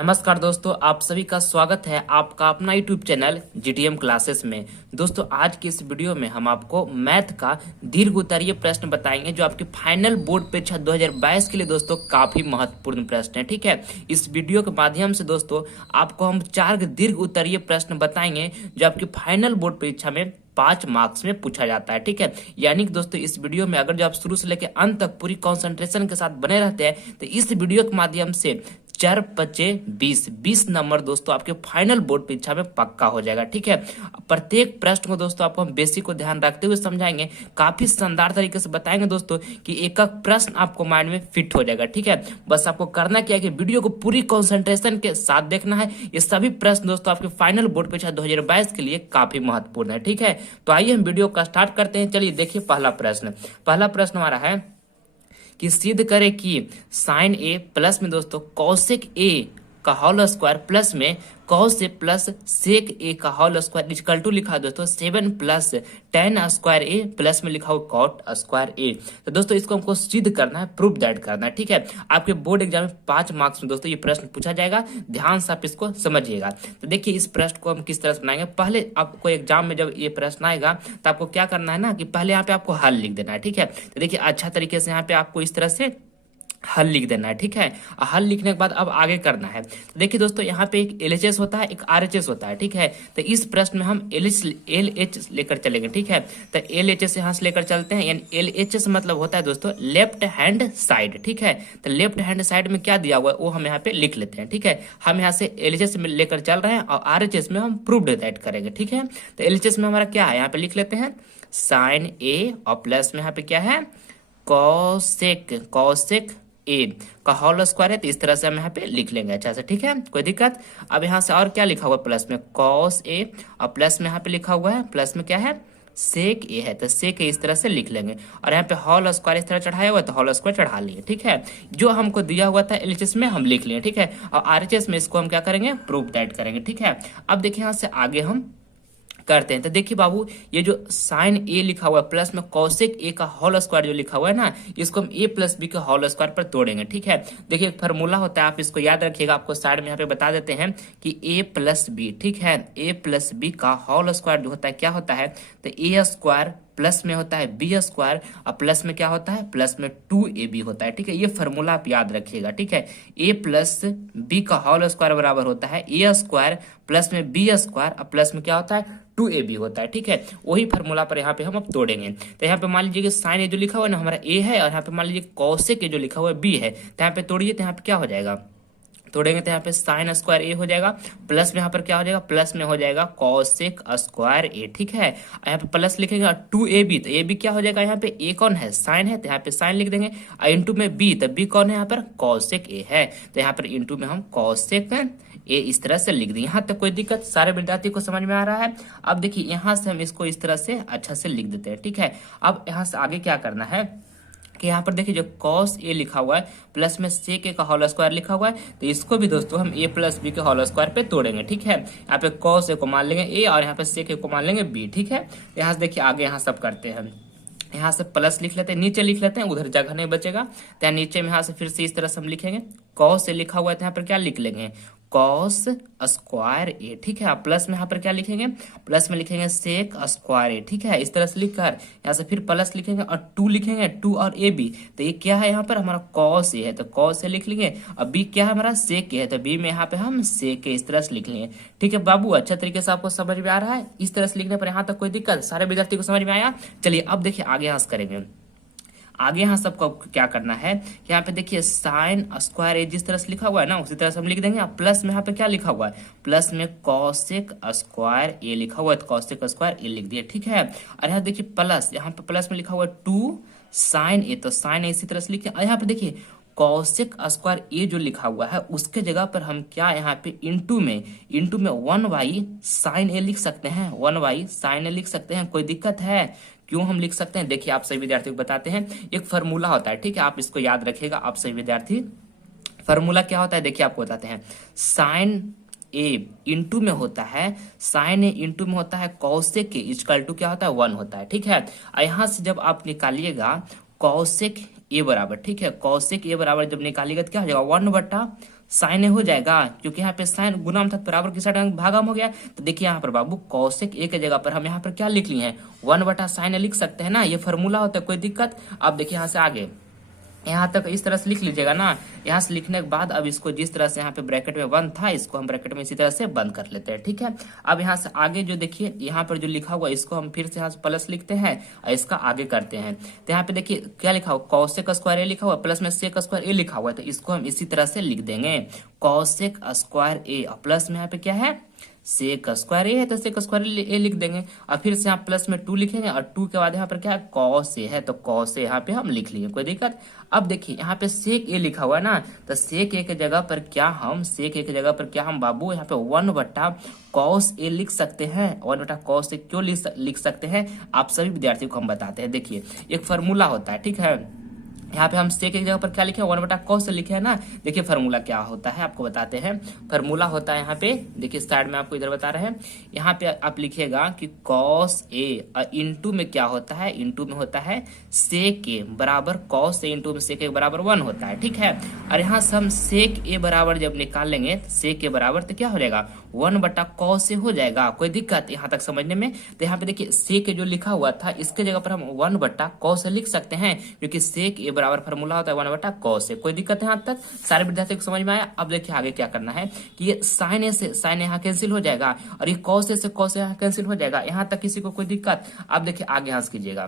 नमस्कार दोस्तों, आप सभी का स्वागत है आपका अपना यूट्यूब चैनल जीटीएम क्लासेस में। दोस्तों, आज की इस वीडियो में हम आपको मैथ का दीर्घ उत्तरीय प्रश्न बताएंगे जो आपके फाइनल बोर्ड परीक्षा 2022 के लिए दोस्तों काफी महत्वपूर्ण प्रश्न है। ठीक है, इस वीडियो के माध्यम से दोस्तों आपको हम 4 दीर्घ उत्तरीय प्रश्न बताएंगे जो आपके फाइनल बोर्ड परीक्षा में 5 मार्क्स में पूछा जाता है। ठीक है, यानी कि दोस्तों इस वीडियो में अगर जो आप शुरू से लेकर अंत तक पूरी कंसंट्रेशन के साथ बने रहते हैं तो इस वीडियो के माध्यम से 4 बचे 20 नंबर दोस्तों आपके फाइनल बोर्ड परीक्षा में पक्का हो जाएगा। ठीक है, प्रत्येक प्रश्न को दोस्तों आपको हम बेसिक को ध्यान रखते हुए समझाएंगे, काफी शानदार तरीके से बताएंगे दोस्तों कि एक एक प्रश्न आपको माइंड में फिट हो जाएगा। ठीक है, बस आपको करना क्या है कि वीडियो को पूरी कंसंट्रेशन के साथ देखना है। ये सभी प्रश्न दोस्तों आपके फाइनल बोर्ड परीक्षा 2022 के लिए काफी महत्वपूर्ण है। ठीक है, तो आइए हम वीडियो का स्टार्ट करते हैं। चलिए देखिए पहला प्रश्न हमारा है कि सिद्ध करें कि साइन ए प्लस में दोस्तों कौशिक ए का होल स्क्वायर प्लस में कॉस ए प्लस सेक ए का होल स्क्वायर इक्वल टू लिखा है दोस्तों 7 plus ten square A plus में लिखा हो कॉट स्क्वायर ए। तो दोस्तों इसको हमको सिद्ध करना है, प्रूफ दैट करना है। ठीक है, आपके बोर्ड एग्जाम में 5 मार्क्स में दोस्तों ये प्रश्न पूछा जाएगा, ध्यान से आप इसको समझिएगा। तो देखिए इस प्रश्न को हम किस तरह से बनाएंगे। पहले आपको एग्जाम में जब ये प्रश्न आएगा तो आपको क्या करना है ना कि पहले यहाँ पे आपको हल लिख देना है। ठीक है, तो देखिए अच्छा तरीके से यहाँ पे आपको इस तरह से हल लिख देना है। ठीक है, हल लिखने के बाद अब आगे करना है। तो देखिए दोस्तों यहाँ पे एक एलएचएस होता है, एक आरएचएस होता है। ठीक है, तो इस प्रश्न में हम एलएच लेकर चलेंगे। ठीक है, तो एलएचएस यहाँ से लेकर चलते हैं, यानी एलएचएस मतलब होता है दोस्तों लेफ्ट हैंड साइड। ठीक है, तो लेफ्ट हैंड साइड में क्या दिया हुआ है वो हम यहाँ पे लिख लेते हैं। ठीक है, हम यहाँ से एलएचएस में लेकर चल रहे हैं और आरएचएस में हम प्रूव्ड दैट करेंगे। ठीक है, तो एलएचएस में हमारा क्या है यहाँ पे लिख लेते हैं साइन ए और प्लस में यहाँ पे क्या है कॉसेक ए का होल स्क्वायर है। तो इस तरह से हम यहाँ पे लिख लेंगे अच्छा से। ठीक है, कोई दिक्कत। अब यहाँ से और क्या लिखा हुआ है प्लस में कॉस ए और प्लस में यहाँ पे लिखा हुआ है प्लस में क्या है सेक ए है, तो सेक ए इस तरह से लिख लेंगे और यहाँ पे होल स्क्वायर इस तरह चढ़ाया हुआ है तो होल स्क्वायर चढ़ा लिए। ठीक है, जो हमको दिया हुआ था एलएचएस में हम लिख लिए। ठीक है, और आरएचएस में इसको हम क्या करेंगे प्रूफ दैट करेंगे। ठीक है, अब देखिए यहाँ से आगे हम करते हैं। तो देखिए बाबू ये जो साइन ए लिखा हुआ है प्लस में कौशिक ए का होल स्क्वायर जो लिखा हुआ है ना, इसको हम ए प्लस बी के होल स्क्वायर पर तोड़ेंगे। ठीक है, देखिए एक फार्मूला होता है, आप इसको याद रखिएगा, आपको साइड में यहाँ पे बता देते हैं कि ए प्लस बी। ठीक है, ए प्लस बी का होल स्क्वायर जो होता है क्या होता है, तो ए स्क्वायर प्लस में होता है बी स्क्वायर और प्लस में क्या होता है प्लस में 2ab होता है। ठीक है, ये फार्मूला आप याद रखिएगा। ठीक है, ए प्लस बी का होल स्क्वायर बराबर होता है ए स्क्वायर प्लस में बी स्क्वायर और प्लस में क्या होता है 2ab होता है। ठीक है, वही फार्मूला पर यहाँ पे हम अब तोड़ेंगे। तो यहाँ पे मान लीजिए कि साइन ए जो लिखा हुआ है ना हमारा ए है और यहाँ पे मान लीजिए कौशिक ए जो लिखा हुआ है बी है, तो यहाँ पे तोड़िए तो यहाँ पे क्या हो जाएगा तोड़ेंगे तो यहाँ पे साइन स्क्वायर ए हो जाएगा प्लस में यहाँ पर क्या हो जाएगा प्लस में हो जाएगा कॉसेक स्क्वायर ए। ठीक है, यहाँ पे प्लस लिखेंगे 2ab, तो ए बी क्या हो जाएगा यहाँ पे ए कौन है साइन है तो यहाँ पे साइन लिख देंगे और इंटू में बी, तो बी कौन है यहाँ पर कॉसेक ए है, तो यहाँ पर इंटू में हम कॉसेक ए इस तरह से लिख देंगे। यहाँ तक कोई दिक्कत सारे विद्यार्थी को समझ में आ रहा है। अब देखिए यहाँ से हम इसको इस तरह से अच्छा से लिख देते हैं। ठीक है, अब यहाँ से आगे क्या करना है कि यहाँ पर देखिए जो कॉस ए लिखा हुआ है प्लस में सेक ए का होल स्क्वायर लिखा हुआ है, तो इसको भी दोस्तों हम ए प्लस बी के होल स्क्वायर पे तोड़ेंगे। ठीक है, यहाँ पे कॉस ए को मान लेंगे ए और यहाँ पे सेक ए को मान लेंगे बी। ठीक है, यहाँ से देखिए आगे यहाँ सब करते हैं, यहाँ से प्लस लिख लेते हैं, नीचे लिख लेते हैं, उधर जगह नहीं बचेगा तो यहाँ नीचे में यहाँ से फिर से इस तरह से हम लिखेंगे कॉस ए लिखा हुआ है तो यहाँ पर क्या लिख लेंगे कॉस स्क्वायर ए। ठीक है, प्लस में यहाँ पर क्या लिखेंगे प्लस में लिखेंगे सेक स्क्वायर ए। ठीक है, इस तरह से लिखकर यहाँ से फिर प्लस लिखेंगे और 2 लिखेंगे 2 और ए बी, तो ये क्या है यहाँ पर हमारा कॉस ए है तो कॉस ए लिख लेंगे और बी क्या है हमारा सेक ए है तो बी में यहाँ पे हम सेक ए इस तरह से लिख लेंगे। ठीक है बाबू, अच्छा तरीके से आपको समझ में आ रहा है। इस तरह से लिखने पर यहाँ तक कोई दिक्कत सारे विद्यार्थी को समझ में आया। चलिए अब देखिए आगे यहाँ से करेंगे। आगे यहाँ सबको क्या करना है कि यहाँ पे देखिए साइन स्क्वायर ए जिस तरह से लिखा हुआ है ना उसी तरह से हम लिख देंगे। प्लस में यहाँ पे क्या लिखा हुआ है प्लस में कॉसेक स्क्वायर ए लिखा हुआ है तो कॉसेक स्क्वायर ए लिख दिया। ठीक है, और यहाँ देखिए प्लस यहाँ पे प्लस में लिखा हुआ है 2 साइन ए तो साइन ए इसी तरह से लिखिए। और यहाँ पे देखिए कौशिक स्क्वायर ए जो लिखा हुआ है उसके जगह पर हम क्या यहाँ पे इंटू में 1 साइन ए लिख सकते हैं, 1 साइन ए लिख सकते हैं। कोई दिक्कत है क्यों हम लिख सकते हैं, देखिए आप सभी विद्यार्थियों को बताते हैं। एक फार्मूला होता है, ठीक है, आप इसको याद रखिएगा आप सभी विद्यार्थी। फार्मूला क्या होता है देखिए आपको बताते हैं, साइन ए इंटू में होता है साइन ए इंटू में होता है कौशिक ए इक्वल टू क्या होता है 1 होता है। ठीक है, यहाँ से जब आप निकालिएगा कौशिक ए बराबर, ठीक है, कौशिक ए बराबर जब निकालिएगा तो क्या हो जाएगा 1/, साइन ए हो जाएगा, क्योंकि यहाँ पे साइन गुना में था बराबर की साइड भागा में हो गया। तो देखिए यहाँ पर बाबू कौशिक ए के जगह पर हम यहाँ पर क्या लिख लिए हैं, 1/sin ए लिख सकते हैं ना, ये फॉर्मूला होता है, कोई दिक्कत। अब देखिए यहाँ से आगे यहाँ तक इस तरह से लिख लीजिएगा ना। यहाँ से लिखने के बाद अब इसको जिस तरह से यहाँ पे ब्रैकेट में 1 था, इसको हम ब्रैकेट में इसी तरह से बंद कर लेते हैं, ठीक है। अब यहाँ से आगे जो देखिए यहाँ पर जो लिखा हुआ इसको हम फिर से यहाँ से प्लस लिखते हैं और इसका आगे करते हैं। तो यहाँ पे देखिए क्या लिखा हुआ, कौशिक स्क्वायर ए लिखा हुआ प्लस में सेक स्क्वायर ए लिखा हुआ है, तो इसको हम इसी तरह से लिख देंगे, कौशिक स्क्वायर ए प्लस में यहाँ पे क्या है, सेक स्क्वायर ए है, तो सेक स्क्वायर ए लिख देंगे और फिर से यहाँ प्लस में 2 लिखेंगे और 2 के बाद यहाँ पर क्या है, कॉस ए है, तो कॉस ए यहाँ पे हम लिख लिए, कोई दिक्कत। अब देखिए यहाँ पे सेक ए लिखा हुआ है ना, तो सेक ए के जगह पर क्या हम बाबू यहाँ पे 1/कॉस ए लिख सकते हैं। 1/कॉस ए क्यों लिख सकते हैं, आप सभी विद्यार्थियों को हम बताते हैं। देखिए एक फॉर्मूला होता है, ठीक है, यहाँ पे हम सेक की जगह पर क्या लिखे, 1/कॉस से लिखे है ना। देखिए फार्मूला क्या होता है आपको बताते हैं। फार्मूला होता है यहाँ पे, देखिए साइड में आपको इधर बता रहे हैं, यहाँ पे आप लिखिएगा कि कॉस ए इंटू में क्या होता है, इंटू में होता है सेक ए बराबर कॉस ए इंटू में सेक ए बराबर 1 होता है, ठीक है। और यहाँ से हम सेक ए बराबर जब निकाल लेंगे, सेक ए बराबर तो क्या हो जाएगा, 1/कॉस ए हो जाएगा, कोई दिक्कत यहाँ तक समझने में। तो यहाँ पे देखिए सेक जो लिखा हुआ था इसके जगह पर हम 1/कॉस ए लिख सकते हैं, क्योंकि सेक ए बराबर फार्मूला होता है 1/कॉस ए। कोई दिक्कत है यहाँ तक, सारे विद्यार्थियों को समझ में आया। अब देखिए आगे क्या करना है कि ये साइन ए से साइन यहाँ कैंसिल हो जाएगा और ये कॉस ए से कॉस यहाँ कैंसिल हो जाएगा। यहाँ तक किसी को कोई दिक्कत। अब देखिए आगे यहाँ से कीजिएगा,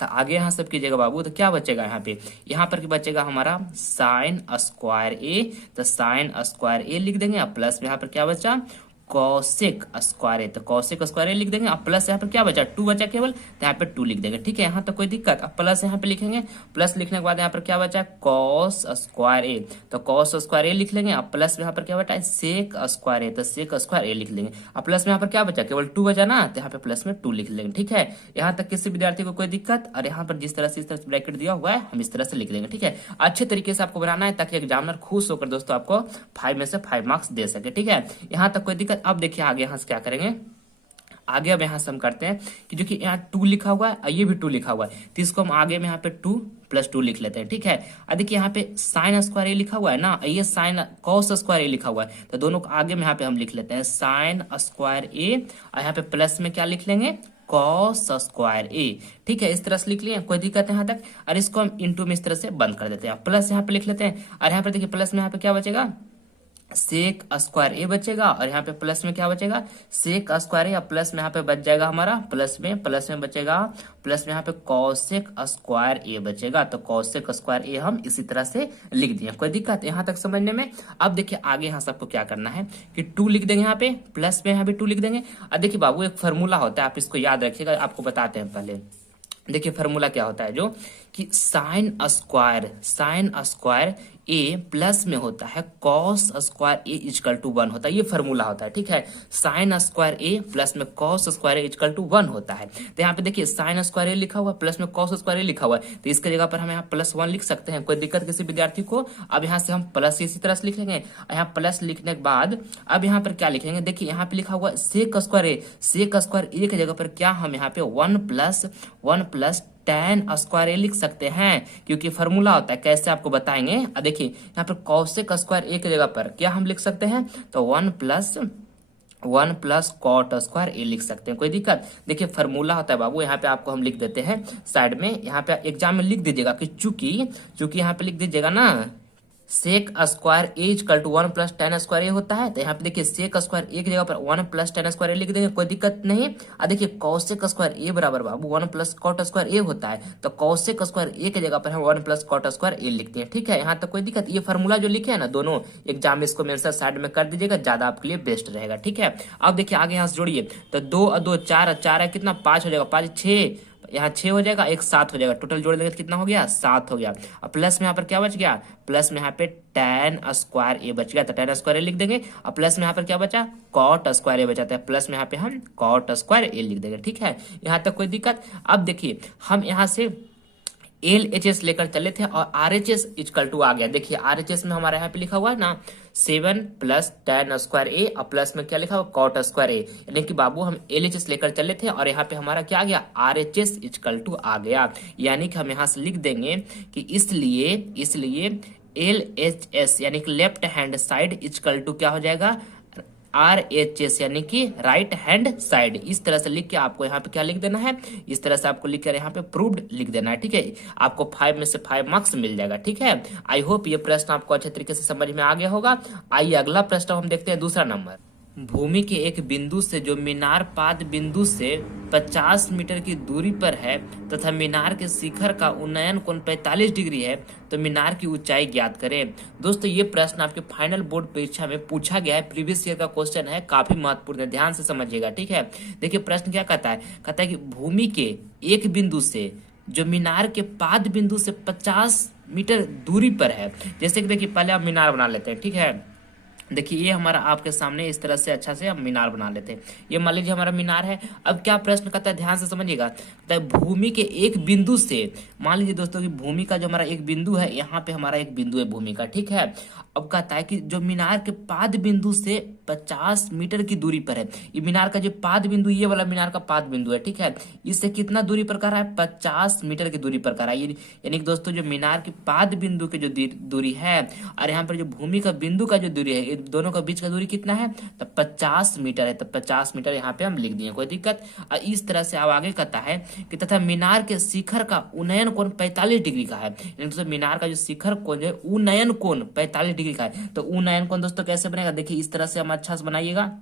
तो आगे यहाँ सब कीजिएगा बाबू, तो क्या बचेगा यहाँ पर क्या बचेगा हमारा साइन स्क्वायर ए, तो साइन स्क्वायर ए लिख देंगे। अब प्लस में यहाँ पर क्या बचा, कौशिक स्क्वायर ए, तो कौशिक स्क्वायर ए लिख देंगे। अब प्लस यहाँ पर क्या बचा, 2 बचा केवल, तो यहाँ पे 2 लिख देंगे, ठीक है। यहाँ तक कोई दिक्कत। अब प्लस यहाँ पे लिखेंगे, प्लस लिखने के बाद यहाँ पर क्या बचा, कॉस स्क्वायर ए, तो कॉस स्क्वायर ए लिख लेंगे। अब प्लस में यहाँ पर क्या बचा, सेक स्क्वायर ए, तो सेक स्क्वायर ए लिख लेंगे। अब प्लस में यहाँ पर क्या बचा, केवल 2 बचा ना, तो यहाँ पे प्लस में 2 लिख लेंगे, ठीक है। यहाँ तक किसी विद्यार्थी को कोई दिक्कत। और यहाँ पर जिस तरह से इस तरह से ब्रैकेट दिया हुआ है हम इस तरह से लिख लेंगे, ठीक है। अच्छे तरीके से आपको बनाना है ताकि एग्जामिनर खुश होकर दोस्तों आपको 5 में से 5 मार्क्स दे सके, ठीक है। यहाँ तक कोई दिक्कत। अब देखिए आगे यहाँ से क्या करेंगे, आगे अब यहाँ से हम करते हैं कि जो कि यहाँ 2 लिखा हुआ है और ये भी 2 लिखा हुआ है, तो इसको हम आगे में यहाँ पे 2 + 2 लिख लेते हैं, ठीक है। और देखिए यहाँ पे साइन स्क्वायर ए लिखा हुआ है ना, ये साइन कॉस स्क्वायर ए लिखा हुआ है, तो दोनों को आगे में यहाँ पे हम लिख लेते हैं साइन स्क्वायर ए और यहाँ पे प्लस में क्या लिख लेंगे, कॉस स्क्वायर ए, ठीक है। इस तरह से लिख लिए, कोई दिक्कत है यहाँ तक। और इसको हम इंटू में इस तरह से बंद कर देते हैं, प्लस यहाँ पे लिख लेते हैं। और यहाँ पे देखिए प्लस में यहाँ पे क्या बचेगा, सेक स्क्वायर ए बचेगा और यहाँ पे प्लस में क्या बचेगा, सेक स्क्वायर ए, प्लस में यहाँ पे बच जाएगा हमारा प्लस में बचेगा, प्लस में यहाँ पे कॉसेक स्क्वायर ए बचेगा, तो कॉसेक स्क्वायर ए हम इसी तरह से लिख दिए। कोई दिक्कत यहाँ तक समझने में। अब देखिए आगे यहाँ सबको क्या करना है कि 2 लिख देंगे यहाँ पे, प्लस में यहाँ पे 2 लिख देंगे। और देखिए बाबू एक फॉर्मूला होता है, आप इसको याद रखिएगा, आपको बताते हैं पहले। देखिए फार्मूला क्या होता है, जो कि साइन स्क्वायर ए प्लस में होता है cos square A equal to 1 होता है, ये फार्मूला होता है, ठीक है। साइन स्क्वायर ए प्लस में cos square A equal to 1 होता है। तो यहाँ पे देखिए साइन स्क्वायर ए लिखा हुआ है प्लस में कॉस स्क्वायर ए लिखा हुआ है, तो इसके जगह पर हम यहाँ +1 लिख सकते हैं, कोई दिक्कत किसी विद्यार्थी को। अब यहाँ से हम प्लस इसी तरह से लिख लेंगे। यहाँ प्लस लिखने के बाद अब यहाँ पर क्या लिखेंगे, देखिए यहाँ पे लिखा हुआ सेक स्क्वायर ए की जगह पर क्या हम यहाँ पे 1 + tan स्क्वायर ए लिख सकते हैं, क्योंकि फार्मूला होता है। कैसे आपको बताएंगे, देखिए यहाँ पर कॉसेक स्क्वायर ए की जगह पर क्या हम लिख सकते हैं, तो 1 + कॉट स्क्वायर ए लिख सकते हैं, कोई दिक्कत। देखिए फार्मूला होता है बाबू, यहाँ पे आपको हम लिख देते हैं साइड में, यहाँ पे एग्जाम में लिख दीजिएगा कि चूंकि यहाँ पे लिख दीजिएगा ना sec square A equal to 1 + tan square A होता है, तो यहाँ पे देखिए सेक स्क्वायर ए की जगह पर 1 + tan स्क्वायर ए लिख देंगे, कोई दिक्कत नहीं। और देखिए कॉसेक स्क्वायर ए बराबर बाबू 1 + कॉट स्क्वायर ए होता है, तो कॉसेक स्क्वायर ए की जगह पर हम 1 + कॉट स्क्वायर ए लिखते हैं, ठीक है। यहाँ तक कोई दिक्कत। ये फार्मूला जो लिखे है ना दोनों एग्जाम में, इसको मेरे साइड में कर दीजिएगा, ज्यादा आपके लिए बेस्ट रहेगा, ठीक है। अब देखिए आगे यहाँ से जोड़िए, तो 2 और 2 4 4 है कितना, 5 हो जाएगा, 5 6, यहाँ 6 हो जाएगा, 1 7 हो जाएगा, टोटल जोड़ देंगे तो कितना हो गया, 7 हो गया। और प्लस में यहाँ पर क्या बच गया, प्लस में यहाँ पे tan स्क्वायर ए बच गया, तो tan स्क्वायर ए लिख देंगे। और प्लस में यहाँ पर क्या बचा, कॉट स्क्वायर ए बचा, है प्लस में यहाँ पे हम कॉट स्क्वायर ए लिख देंगे, ठीक है। यहाँ तक कोई दिक्कत। अब देखिए हम यहाँ से LHS लेकर चले थे और RHS इक्वल टू आ गया। देखिए RHS में हमारा यहाँ पे लिखा हुआ है ना 7 + tan स्क्वायर ए और प्लस में क्या लिखा हुआ, कॉट स्क्वायर ए, यानी कि बाबू हम LHS लेकर चले थे और यहाँ पे हमारा क्या आ गया, RHS इक्वल टू आ गया। यानी कि हम यहाँ से लिख देंगे कि इसलिए LHS यानी कि left hand side equal to क्या हो जाएगा, RHS यानी कि राइट हैंड साइड। इस तरह से लिख के आपको यहाँ पे क्या लिख देना है, इस तरह से आपको लिख कर यहाँ पे प्रूव्ड लिख देना है, ठीक है। आपको 5 में से 5 मार्क्स मिल जाएगा, ठीक है। आई होप ये प्रश्न आपको अच्छे तरीके से समझ में आ गया होगा। आइए अगला प्रश्न हम देखते हैं, दूसरा नंबर। भूमि के एक बिंदु से जो मीनार पाद बिंदु से 50 मीटर की दूरी पर है तथा मीनार के शिखर का उन्नयन कोण 45 डिग्री है, तो मीनार की ऊंचाई ज्ञात करें। दोस्तों ये प्रश्न आपके फाइनल बोर्ड परीक्षा में पूछा गया है, प्रीवियस ईयर का क्वेश्चन है, काफी महत्वपूर्ण है, ध्यान से समझिएगा, ठीक है। देखिए प्रश्न क्या कहता है कि भूमि के एक बिंदु से जो मीनार के पाद बिंदु से 50 मीटर दूरी पर है। जैसे कि देखिए पहले आप मीनार बना लेते हैं, ठीक है। देखिए ये हमारा आपके सामने इस तरह से अच्छा से हम मीनार बना लेते हैं। ये मान लीजिए हमारा मीनार है। अब क्या प्रश्न करता है, ध्यान से समझिएगा, तो भूमि के एक बिंदु से, मान लीजिए दोस्तों कि भूमि का जो हमारा एक बिंदु है, यहाँ पे हमारा एक बिंदु है भूमि का, ठीक है। अब कहता है कि जो मीनार के पाद बिंदु से 50 मीटर की दूरी पर है। ये मीनार का जो पाद बिंदु, ये वाला मीनार का पाद बिंदु है, ठीक है। इससे कितना दूरी पर कर रहा है, 50 मीटर की दूरी पर कर रहा है। यानी कि दोस्तों जो मीनार के पाद बिंदु की जो दूरी है और यहाँ पर जो भूमि का बिंदु का जो दूरी है, दोनों का बीच का दूरी कितना है, तो 50 मीटर है। तो 50 मीटर यहाँ पे हम लिख दिए, कोई दिक्कत। और इस तरह से अब आगे कहता है कि तथा मीनार के शिखर का उन्नयन कोण 45 डिग्री का है। यानी तो मीनार का जो शिखर कोण है, उन्नयन कोण 45 डिग्री का है। तो उन्नयन कोण दोस्तों कैसे बनेगा, देखिए इस तरह से हम अच्छा से बनाइएगा।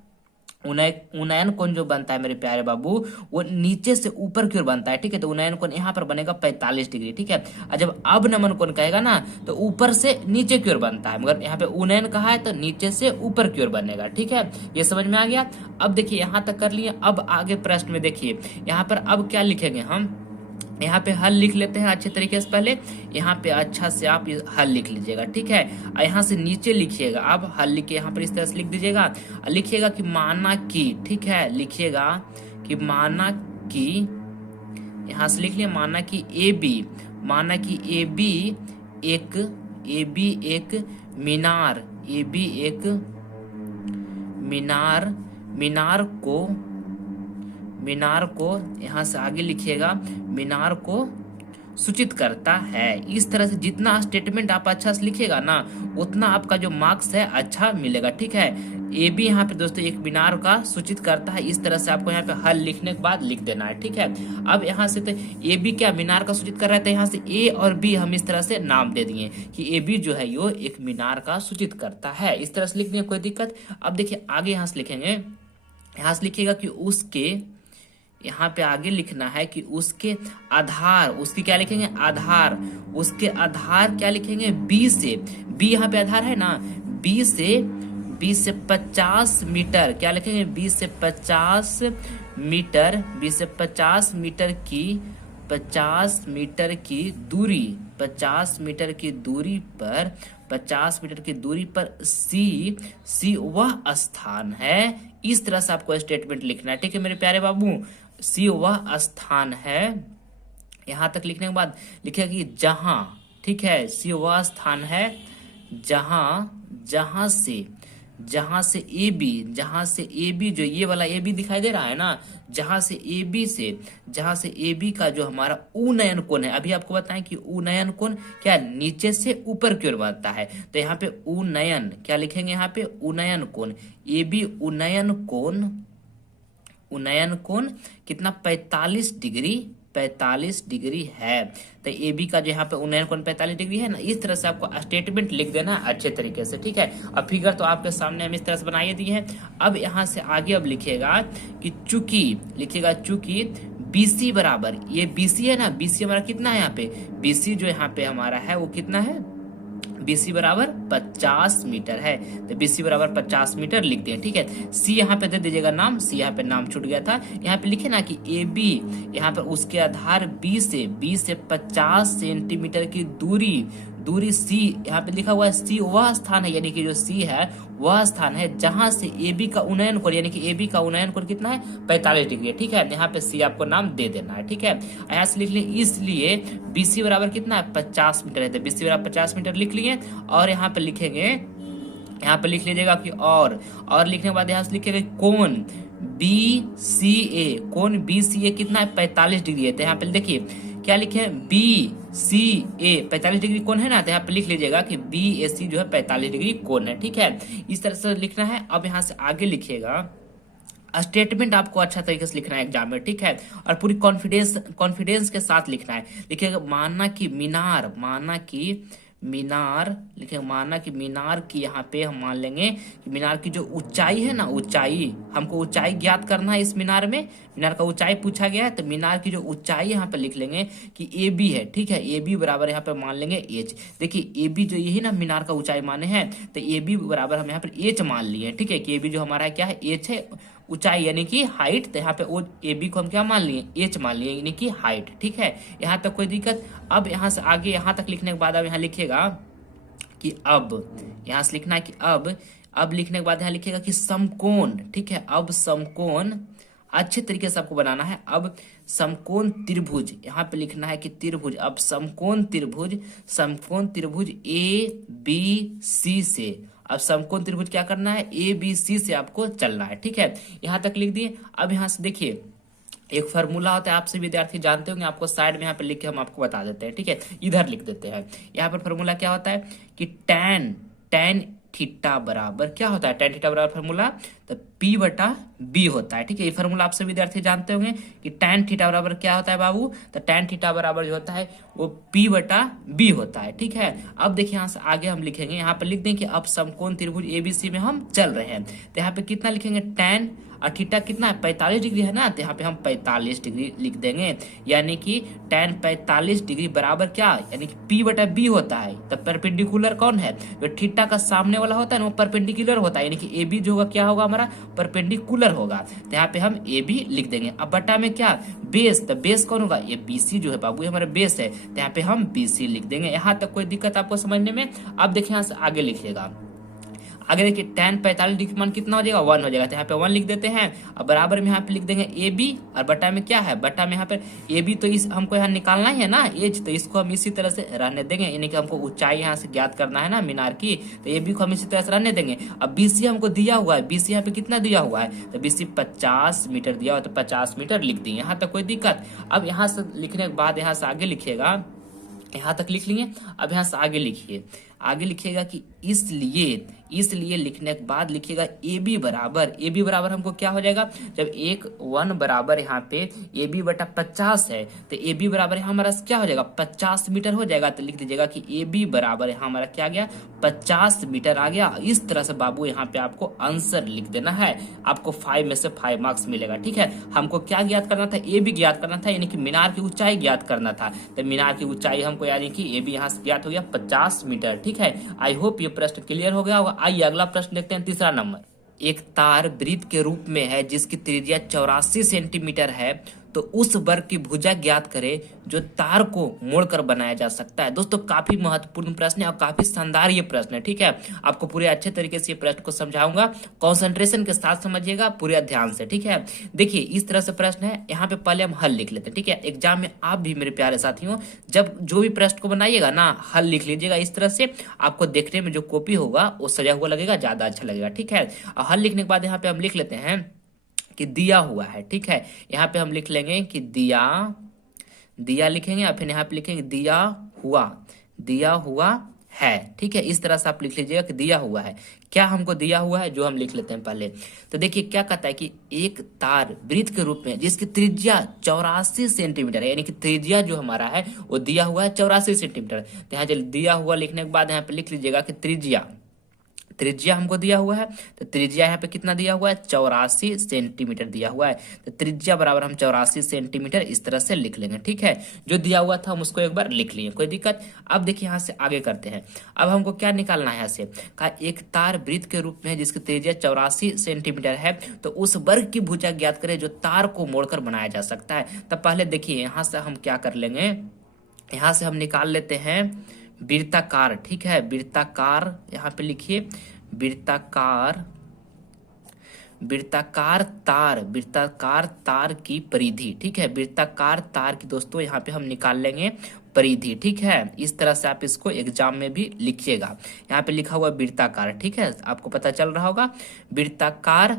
उन्नयन कोण जो बनता है मेरे प्यारे बाबू, वो नीचे से ऊपर की ओर बनता है, ठीक है। तो उन्नयन कोण यहाँ पर बनेगा 45 डिग्री, ठीक है। और जब अवनमन कोण कहेगा ना, तो ऊपर से नीचे की ओर बनता है, मगर यहाँ पे उन्नयन कहा है तो नीचे से ऊपर की ओर बनेगा, ठीक है। ये समझ में आ गया। अब देखिए यहाँ तक कर लिए। अब आगे प्रश्न में देखिए यहाँ पर अब क्या लिखेंगे हम, यहाँ पे हल लिख लेते हैं अच्छे तरीके से। पहले यहाँ पे अच्छा से आप हल लिख लीजिएगा, ठीक है। और यहाँ से नीचे लिखिएगा, आप हल लिख के यहाँ पर इस तरह से लिख दीजिएगा। लिखिएगा कि माना कि, ठीक है, लिखिएगा कि माना कि, यहाँ से लिख लिया माना कि ए बी एक मीनार, ए बी एक मीनार को यहाँ से आगे लिखिएगा, मीनार को सूचित करता है। इस तरह से जितना स्टेटमेंट आप अच्छा से लिखिएगा ना, उतना आपका जो मार्क्स है अच्छा मिलेगा, ठीक है। ए बी यहाँ पे दोस्तों एक मीनार का सूचित करता है, इस तरह से आपको यहाँ पे हल लिखने के बाद लिख देना है, ठीक है। अब यहाँ से तो ए बी क्या मीनार का सूचित कर रहा है, तो यहाँ से ए और बी हम इस तरह से नाम दे दिए कि ए बी जो है यो एक मीनार का सूचित करता है। इस तरह से लिख दिए, कोई दिक्कत। अब देखिए आगे यहाँ से लिखेंगे, यहाँ से लिखिएगा कि उसके, यहाँ पे आगे लिखना है कि उसके आधार, उसकी क्या लिखेंगे, आधार, उसके आधार क्या लिखेंगे, बी से, बी यहाँ पे आधार है ना, बी से 50 मीटर क्या लिखेंगे, 20 से 50 मीटर, 20 से 50 मीटर की 50 मीटर की दूरी, 50 मीटर की दूरी पर, 50 मीटर की दूरी पर सी वह स्थान है। इस तरह से आपको स्टेटमेंट लिखना है, ठीक है मेरे प्यारे बाबू। सी वह स्थान है, यहां तक लिखने के बाद लिखिए कि जहां, ठीक है, सी वह स्थान है जहां से ए बी जो ये वाला ए बी दिखाई दे रहा है ना, जहां से ए बी का जो हमारा उन्नयन कोण है, अभी आपको बताएं कि उन्नयन कोण क्या नीचे से ऊपर की ओर बनता है। तो यहाँ पे उन्नयन क्या लिखेंगे, यहाँ पे उन्नयन कोण, ए बी उन्नयन कोण कितना, 45 डिग्री है। तो ए बी का जो यहाँ पे उन्नयन कोण 45 डिग्री है ना, इस तरह से आपको स्टेटमेंट लिख देना है अच्छे तरीके से, ठीक है। अब फिगर तो आपके सामने हम इस तरह से बनाइए दिए हैं। अब यहाँ से आगे अब लिखिएगा कि चूंकि, लिखिएगा चूंकि BC बराबर, ये BC है ना, BC हमारा कितना है यहाँ पे, BC जो यहाँ पे हमारा है वो कितना है, BC बराबर 50 मीटर है। तो BC बराबर 50 मीटर लिख दिए, ठीक है। C यहाँ पे दे दीजिएगा नाम, C यहाँ पे नाम छूट गया था। यहाँ पे लिखे ना कि AB यहाँ पे उसके आधार B से 50 सेंटीमीटर की दूरी C यहाँ पे लिखा हुआ है। C वह स्थान है, यानी कि जो C है वह स्थान है जहां से AB का उन्नयन कोण, यानी कि AB का उन्नयन कोण कितना है, 45 डिग्री है, ठीक है। यहाँ पे C आपको नाम दे देना है, ठीक है। यहाँ से लिख लिए, इसलिए BC बराबर कितना है, 50 मीटर है। तो BC बराबर 50 मीटर लिख लिए। और यहाँ पे लिखेंगे यहाँ पे लिख लीजिएगा कि और लिखने के बाद यहाँ से लिखिएगा कोण बी सी ए, कोण बी सी ए कितना है 45 डिग्री है। तो यहाँ पे देखिए क्या लिखे हैं बी सी ए 45 डिग्री कोण है ना, तो यहाँ पे लिख लीजिएगा कि बी ए सी जो है 45 डिग्री कोण है। ठीक है, इस तरह से लिखना है। अब यहाँ से आगे लिखिएगा, स्टेटमेंट आपको अच्छा तरीके से लिखना है एग्जाम में, ठीक है, और पूरी कॉन्फिडेंस के साथ लिखना है। लिखिएगा माना कि मीनार की यहाँ पे हम मान लेंगे कि मीनार की जो ऊंचाई है ना, ऊंचाई हमको ऊंचाई ज्ञात करना है। इस मीनार में मीनार का ऊंचाई पूछा गया है, तो मीनार की जो ऊंचाई यहाँ पे लिख लेंगे कि ए बी है। ठीक है, ए बी बराबर यहाँ पे मान लेंगे एच। देखिए ए बी जो यही ना मीनार का ऊंचाई माने हैं, तो ए बी बराबर हम यहाँ पर एच मान लिए। ठीक है, कि ए बी जो हमारा क्या है एच है, ऊंचाई यानी कि हाइट। तो यहाँ पे वो ए बी को हम क्या मान लिए एच मान लिए, यानी कि हाइट। ठीक है, यहाँ तक कोई दिक्कत। अब यहाँ से आगे यहाँ तक लिखने के बाद अब यहाँ लिखिएगा कि अब यहाँ से लिखना है कि अब लिखने के बाद यहाँ लिखिएगा कि समकोण। ठीक है, अब समकोण अच्छे तरीके से आपको बनाना है। अब समकोण त्रिभुज यहाँ पे लिखना है कि त्रिभुज, अब समकोण त्रिभुज ए बी सी से, अब समकोण त्रिभुज क्या करना है ए बी सी से आपको चलना है। ठीक है, यहाँ तक लिख दिए। अब यहाँ से देखिए एक फार्मूला होता है, आपसे विद्यार्थी जानते होंगे, आपको साइड में यहाँ पे लिख के हम आपको बता देते हैं। ठीक है, इधर लिख देते हैं। यहाँ पर फार्मूला क्या होता है कि tan थीटा बराबर क्या होता है, tan थीटा बराबर फार्मूला तो P बटा B होता है। ठीक है, ये फार्मूला आपसे विद्यार्थी जानते होंगे कि tan थीटा बराबर क्या होता है बाबू, तो tan थीटा बराबर जो होता है वो P बटा B होता है। ठीक है, अब देखिए यहाँ से आगे हम लिखेंगे, यहाँ पे लिख दें कि अब समकोण त्रिभुज ABC में हम चल रहे हैं। तो यहाँ पे कितना लिखेंगे tan और थीटा कितना है 45 डिग्री है ना, तो यहाँ पे हम 45 डिग्री लिख देंगे, यानी कि tan 45 डिग्री बराबर क्या, यानी कि P बटा B होता है। तो परपेंडिकुलर कौन है, जो थीटा का सामने वाला होता है ना वो परपेंडिकुलर होता है, यानी कि AB जो होगा क्या होगा हमारा परपेंडिकुलर होगा। तो यहाँ पे हम AB लिख देंगे। अब बटा में क्या बेस, तो बेस कौन होगा ये BC जो है बाबू, ये हमारा बेस है, तो यहाँ पे हम BC लिख देंगे। यहाँ तक कोई दिक्कत आपको समझने में। अब देखिए यहाँ से आगे लिखिएगा, आगे देखिए tan 45 डिग्री मान कितना हो जाएगा 1 हो जाएगा, तो यहाँ पे 1 लिख देते हैं। अब बराबर में यहाँ पे लिख देंगे ए बी, और बटा में क्या है, बटा में यहाँ पे ए बी, तो इस हमको यहाँ निकालना ही है ना एज, तो इसको हम इसी तरह से रहने देंगे, यानी कि हमको ऊंचाई यहाँ से ज्ञात करना है ना मीनार की, तो ए बी को हम इसी तरह से रहने देंगे। अब BC हमको दिया हुआ है, BC यहाँ पे कितना दिया हुआ है, तो BC 50 मीटर दिया हुआ, तो 50 मीटर लिख दिए। यहाँ तक कोई दिक्कत। अब यहाँ से लिखने के बाद यहाँ से आगे लिखिएगा, यहाँ तक लिख लिए। अब यहाँ से आगे लिखिए, आगे लिखिएगा कि इसलिए लिखने के बाद लिखिएगा ए बी बराबर हमको क्या हो जाएगा, जब 1 बराबर यहाँ पे ए बी बटा 50 है, तो ए बी बराबर हमारा क्या हो जाएगा 50 मीटर हो जाएगा। तो लिख दीजिएगा कि ए बी बराबर हमारा क्या गया 50 मीटर आ गया। इस तरह से बाबू यहाँ पे आपको आंसर लिख देना है, आपको 5 में से 5 मार्क्स मिलेगा। ठीक है, हमको क्या ज्ञात करना था, ए बी ज्ञात करना था, यानी कि मीनार की ऊंचाई ज्ञात करना था। तो मीनार की ऊंचाई हमको यानी कि ए बी यहाँ से ज्ञात हो गया 50 मीटर। ठीक है, आई होप ये प्रश्न क्लियर हो गया होगा। आइए अगला प्रश्न देखते हैं, तीसरा नंबर। एक तार वृत्त के रूप में है जिसकी त्रिज्या 84 सेंटीमीटर है, तो उस वर्ग की भुजा ज्ञात करें जो तार को मोड़कर बनाया जा सकता है। दोस्तों काफी महत्वपूर्ण प्रश्न है और काफी शानदार ये प्रश्न है। ठीक है, आपको पूरे अच्छे तरीके से ये प्रश्न को समझाऊंगा, कंसंट्रेशन के साथ समझिएगा पूरे ध्यान से। ठीक है, देखिए इस तरह से प्रश्न है, यहाँ पे पहले हम हल लिख लेते हैं। ठीक है, एग्जाम में आप भी मेरे प्यारे साथियों जब जो भी प्रश्न को बनाइएगा ना हल लिख लीजिएगा इस तरह से, आपको देखने में जो कॉपी होगा वो सजा हुआ लगेगा, ज्यादा अच्छा लगेगा। ठीक है, और हल लिखने के बाद यहाँ पे हम लिख लेते हैं कि दिया हुआ है। ठीक है, यहाँ पे हम लिख लेंगे कि दिया लिखेंगे, और फिर यहाँ पे लिखेंगे दिया हुआ है। ठीक है, इस तरह से आप लिख लीजिएगा कि दिया हुआ है। क्या हमको दिया हुआ है जो हम लिख लेते हैं पहले। तो देखिए क्या कहता है कि एक तार वृत्त के रूप में जिसकी त्रिज्या 84 सेंटीमीटर है, यानी कि त्रिज्या जो हमारा है वो दिया हुआ है 84 सेंटीमीटर। तो यहाँ दिया हुआ लिखने के बाद यहाँ पे लिख लीजिएगा कि त्रिज्या हमको दिया हुआ है, तो त्रिज्या यहाँ पे कितना दिया हुआ है 84 सेंटीमीटर दिया हुआ है। तो त्रिज्या बराबर हम 84 सेंटीमीटर इस तरह से लिख लेंगे। ठीक है, जो दिया हुआ था हम उसको एक बार लिख लिए, कोई दिक्कत। अब देखिए यहाँ से आगे करते हैं। अब हमको क्या निकालना है, यहाँ से कहा एक तार वृत्त के रूप में है जिसकी त्रिज्या 84 सेंटीमीटर है, तो उस वर्ग की भुजा ज्ञात करें जो तार को मोड़कर बनाया जा सकता है। तब पहले देखिए यहाँ से हम क्या कर लेंगे, यहाँ से हम निकाल लेते हैं वृत्ताकार। ठीक है, वृत्ताकार यहाँ पे लिखिए वृत्ताकार तार की परिधि। ठीक है, वृत्ताकार तार की दोस्तों यहाँ पे हम निकाल लेंगे परिधि, ठीक है। इस तरह से आप इसको एग्जाम में भी लिखिएगा। यहाँ पे लिखा हुआ वृत्ताकार, ठीक है, आपको पता चल रहा होगा वृत्ताकार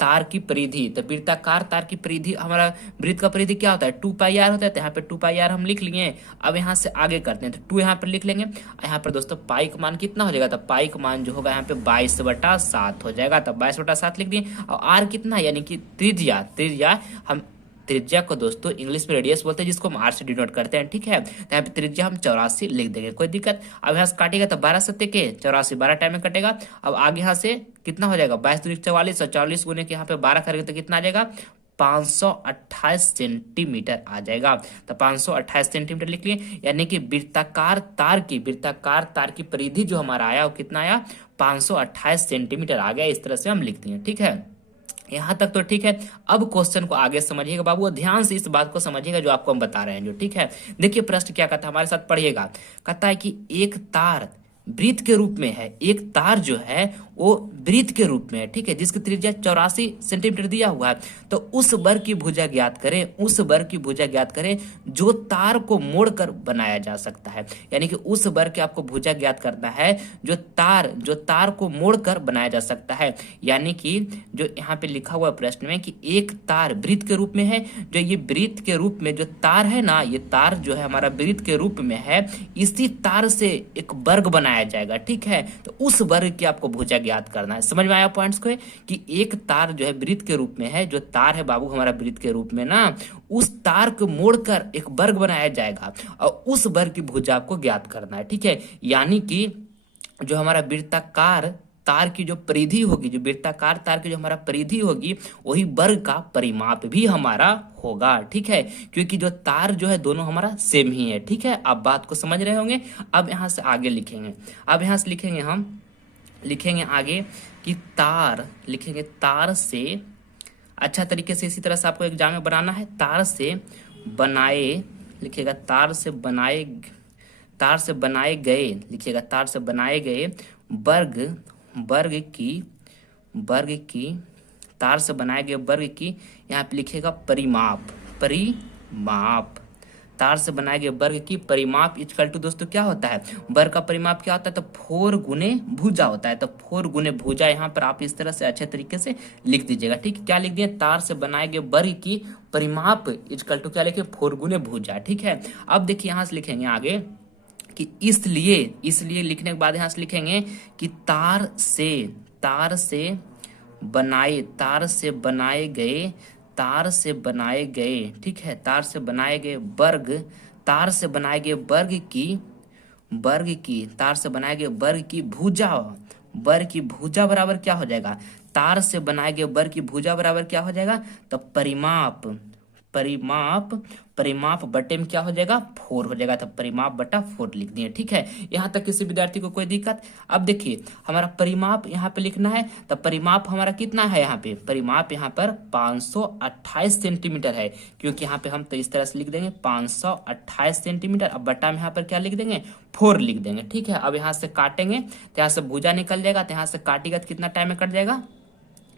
तार की परिधि। तो वृत्ताकार तार की परिधि, हमारा वृत्त का परिधि क्या होता है, 2πr होता है। तो यहाँ पे 2πr हम लिख लिए। अब यहाँ से आगे करते हैं, तो 2 यहाँ पर लिख लेंगे। यहाँ पर दोस्तों पाई का मान कितना हो जाएगा, तो पाई का मान जो होगा यहाँ पे 22/7 हो जाएगा। तो 22/7 लिख दिए। और आर कितना, यानी कि त्रिज्या, त्रिज्या हम त्रिज्या को दोस्तों इंग्लिश में रेडियस बोलते हैं, जिसको हम आर से डिनोट करते हैं, ठीक है। तो यहाँ पे त्रिज्या हम 84 लिख देंगे, कोई दिक्कत। अब यहाँ से काटेगा तो 12 सत्ते के 84, 12 टाइम में कटेगा। अब आगे यहाँ से कितना हो जाएगा, 22 दूनी 44, और 44 गुने के यहाँ पे 12 करेंगे तो कितना आ जाएगा, 528 सेंटीमीटर आ जाएगा। तो 528 सेंटीमीटर लिख लिए। यानी कि वृत्ताकार तार की परिधि जो हमारा आया वो कितना आया, 528 सेंटीमीटर आ गया। इस तरह से हम लिख दिए, ठीक है। यहां तक तो ठीक है। अब क्वेश्चन को आगे समझिएगा बाबू, ध्यान से इस बात को समझिएगा जो आपको हम बता रहे हैं, जो ठीक है। देखिए प्रश्न क्या कहता है, हमारे साथ पढ़िएगा। कहता है कि एक तार वृत्त के रूप में है, एक तार जो है वो वृत्त के रूप में है, ठीक है, जिसकी त्रिज्या 84 सेंटीमीटर दिया हुआ है। तो उस वर्ग की भुजा ज्ञात करें, उस वर्ग की भुजा ज्ञात करें जो तार को मोड़कर बनाया जा सकता है। यानी कि उस वर्ग की आपको भुजा ज्ञात करना है जो तार को मोड़कर बनाया जा सकता है। यानी कि जो यहाँ पे लिखा हुआ प्रश्न में कि एक तार वृत्त के रूप में है, जो ये वृत्त के रूप में जो तार है ना, ये तार जो है हमारा वृत्त के रूप में है, इसी तार से एक वर्ग बनाया जाएगा, ठीक है। तो उस वर्ग की आपको भुजा ज्ञात करना है। समझ में आया पॉइंट्स को, कि एक तार जो है वृत्त के रूप में है, जो तार है बाबू हमारा वृत्त के रूप में ना, उस तार को मोड़कर एक वर्ग बनाया जाएगा और उस वर्ग की भुजा आपको ज्ञात करना है, ठीक है। यानी कि जो हमारा वृत्ताकार तार की जो परिधि होगी, जो वृत्ताकार तार की जो हमारा परिधि होगी, वही वर्ग का परिमाप भी हमारा होगा, ठीक है। क्योंकि जो तार जो है दोनों हमारा सेम ही है, ठीक है। आप बात को समझ रहे होंगे। अब यहां से आगे लिखेंगे, अब यहां से लिखेंगे, हम लिखेंगे आगे कि तार से अच्छा तरीके से, इसी तरह से आपको एग्जाम में बनाना है। तार से बनाए, लिखिएगा तार से बनाए गए, लिखिएगा तार से बनाए गए वर्ग की तार से बनाए गए वर्ग की, यहाँ पे लिखिएगा परिमाप तार से बनाए गए वर्ग की परिमाप इक्वल टू दोस्तों क्या होता है, वर्ग का परिमाप क्या होता है, तो 4 गुने भुजा होता है। तो 4 गुने भुजा यहाँ पर आप इस तरह से अच्छे तरीके से लिख दीजिएगा, ठीक है। क्या लिख दिए, तार से बनाए गए वर्ग की परिमाप इक्वल टू क्या लिखे, 4 गुने भुजा, ठीक है। अब देखिए यहाँ से लिखेंगे आगे कि इसलिए लिखने के बाद यहाँ से लिखेंगे कि तार से बनाए गए, ठीक है, तार से बनाए गए वर्ग की भुजा बराबर क्या हो जाएगा, तार से बनाए गए वर्ग की भुजा बराबर क्या हो जाएगा, तो परिमाप बटे में क्या हो जाएगा, 4 हो जाएगा। तो परिमाप बटा 4 लिख दिए, ठीक है। यहाँ तक किसी विद्यार्थी को कोई दिक्कत। अब देखिए हमारा परिमाप यहाँ पे लिखना है, तो परिमाप हमारा कितना है, यहाँ पे परिमाप यहाँ पर 528 सेंटीमीटर है, क्योंकि यहाँ पे हम तो इस तरह से लिख देंगे 528 सेंटीमीटर। अब बटा में यहाँ पर क्या लिख देंगे, 4 लिख देंगे, ठीक है। अब यहाँ से काटेंगे तो यहाँ से भुजा निकल जाएगा, तो यहाँ से काटेगा तो कितना टाइम में